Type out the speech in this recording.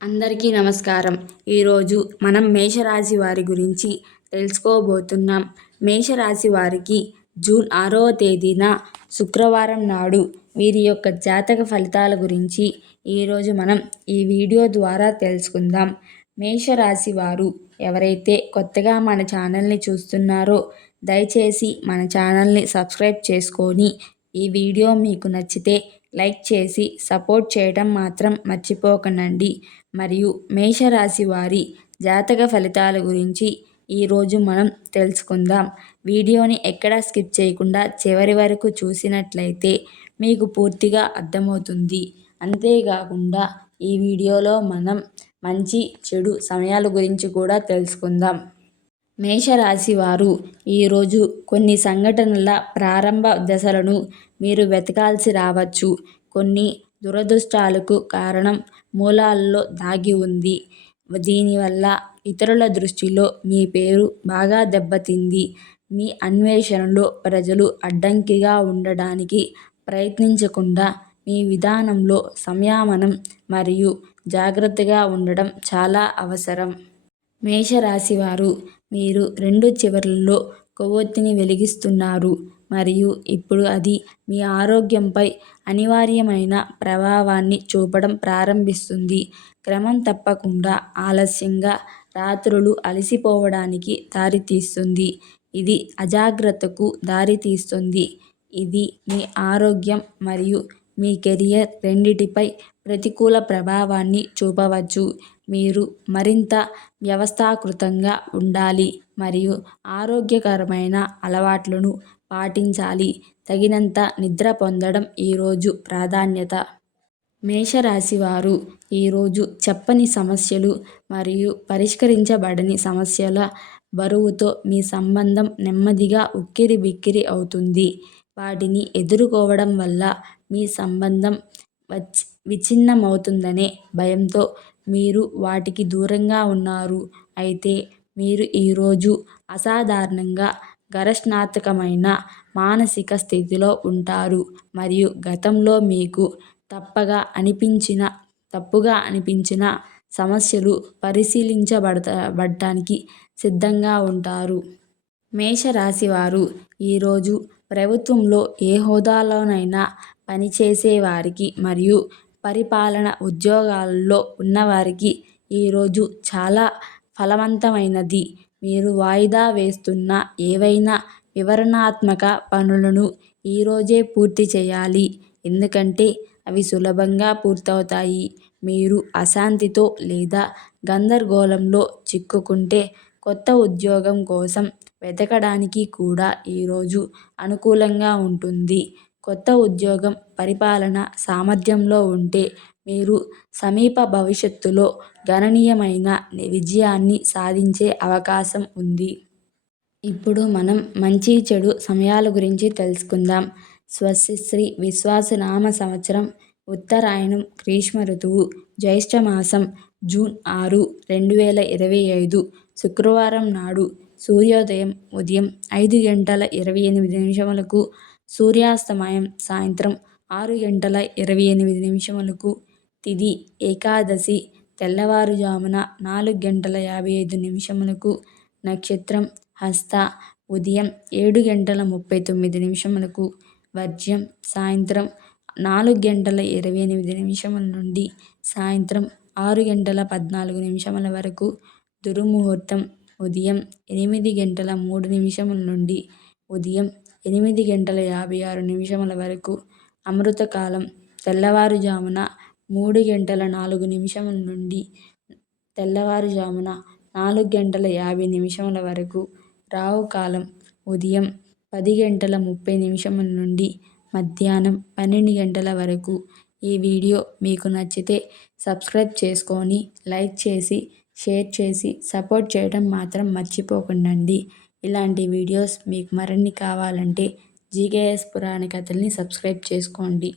అందరికీ నమస్కారం. ఈరోజు మనం మేషరాశి వారి గురించి తెలుసుకోబోతున్నాం. మేషరాశి వారికి జూన్ 6వ తేదీన శుక్రవారం నాడు వీరి యొక్క జాతక ఫలితాల గురించి ఈరోజు మనం ఈ వీడియో ద్వారా తెలుసుకుందాం. మేషరాశి వారు ఎవరైతే కొత్తగా మన ఛానల్ని చూస్తున్నారో దయచేసి మన ఛానల్ని సబ్స్క్రైబ్ చేసుకొని ఈ వీడియో మీకు నచ్చితే లైక్ చేసి సపోర్ట్ చేయడం మాత్రం మర్చిపోకండి. మరియు మేషరాశి వారి జాతక ఫలితాల గురించి ఈరోజు మనం తెలుసుకుందాం. వీడియోని ఎక్కడా స్కిప్ చేయకుండా చివరి వరకు చూసినట్లయితే మీకు పూర్తిగా అర్థమవుతుంది. అంతేకాకుండా ఈ వీడియోలో మనం మంచి చెడు సమయాల గురించి కూడా తెలుసుకుందాం. మేషరాశి వారు ఈరోజు కొన్ని సంఘటనల ప్రారంభ దశలను మీరు వెతకాల్సి రావచ్చు. కొన్ని దురదృష్టాలకు కారణం మూలాల్లో దాగి ఉంది. దీనివల్ల ఇతరుల దృష్టిలో మీ పేరు బాగా దెబ్బతింది. మీ అన్వేషణలో ప్రజలు అడ్డంకిగా ఉండడానికి ప్రయత్నించకుండా మీ విధానంలో సంయమనం మరియు జాగ్రత్తగా ఉండడం చాలా అవసరం. మేషరాశి వారు మీరు 2 చివర్లలో కొవ్వొత్తిని వెలిగిస్తున్నారు మరియు ఇప్పుడు అది మీ ఆరోగ్యంపై అనివార్యమైన ప్రభావాన్ని చూపడం ప్రారంభిస్తుంది. క్రమం తప్పకుండా ఆలస్యంగా రాత్రులు అలసిపోవడానికి దారితీస్తుంది. ఇది అజాగ్రత్తకు దారితీస్తుంది. ఇది మీ ఆరోగ్యం మరియు మీ కెరియర్ రెండింటిపై ప్రతికూల ప్రభావాన్ని చూపవచ్చు. మీరు మరింత వ్యవస్థాకృతంగా ఉండాలి మరియు ఆరోగ్యకరమైన అలవాట్లను పాటించాలి. తగినంత నిద్ర పొందడం ఈరోజు ప్రాధాన్యత. మేషరాశి వారు ఈరోజు చెప్పని సమస్యలు మరియు పరిష్కరించబడని సమస్యల బరువుతో మీ సంబంధం నెమ్మదిగా ఉక్కిరిబిక్కిరి అవుతుంది. వాటిని ఎదుర్కోవడం వల్ల మీ సంబంధం విచ్ఛిన్నమవుతుందనే భయంతో మీరు వాటికి దూరంగా ఉన్నారు. అయితే మీరు ఈరోజు అసాధారణంగా ఘర్షణాత్మకమైన మానసిక స్థితిలో ఉంటారు మరియు గతంలో మీకు తప్పుగా అనిపించిన సమస్యలు పరిశీలించబడటానికి సిద్ధంగా ఉంటారు. మేషరాశి వారు ఈరోజు ప్రభుత్వంలో ఏ హోదాలోనైనా పనిచేసే వారికి మరియు పరిపాలన ఉద్యోగాలలో ఉన్నవారికి ఈరోజు చాలా ఫలవంతమైనది. మీరు వాయిదా వేస్తున్న ఏవైనా వివరణాత్మక పనులను ఈరోజే పూర్తి చేయాలి, ఎందుకంటే అవి సులభంగా పూర్తవుతాయి. మీరు అశాంతితో లేదా గందరగోళంలో చిక్కుకుంటే కొత్త ఉద్యోగం కోసం వెతకడానికి కూడా ఈరోజు అనుకూలంగా ఉంటుంది. కొత్త ఉద్యోగం పరిపాలన సామర్థ్యంలో ఉంటే మీరు సమీప భవిష్యత్తులో గణనీయమైన విజయాన్ని సాధించే అవకాశం ఉంది. ఇప్పుడు మనం మంచి చెడు సమయాల గురించి తెలుసుకుందాం. స్వస్తిశ్రీ విశ్వావసునామ సంవత్సరం ఉత్తరాయణం గ్రీష్మ ఋతువు జ్యేష్ఠమాసం జూన్ 6, 2025 శుక్రవారం నాడు సూర్యోదయం ఉదయం 5:28 సూర్యాస్తమయం సాయంత్రం 6:28 తిథి ఏకాదశి తెల్లవారుజామున 4:55 నక్షత్రం హస్త ఉదయం 7:39 వర్జ్యం సాయంత్రం 4:28 నుండి సాయంత్రం 6:14 వరకు. దుర్ముహూర్తం ఉదయం 8:03 నుండి ఉదయం 8:56 వరకు. అమృతకాలం తెల్లవారుజామున 3:04 నుండి తెల్లవారుజామున 4:50 వరకు. రాహుకాలం ఉదయం 10:30 నుండి మధ్యాహ్నం 12 వరకు. ఈ వీడియో మీకు నచ్చితే సబ్స్క్రైబ్ చేసుకొని లైక్ చేసి షేర్ చేసి సపోర్ట్ చేయడం మాత్రం మర్చిపోకండి. ఇలాంటి వీడియోస్ మీకు మరిన్ని కావాలంటే జీకేఎస్ పురాణ కథల్ని సబ్స్క్రైబ్ చేసుకోండి.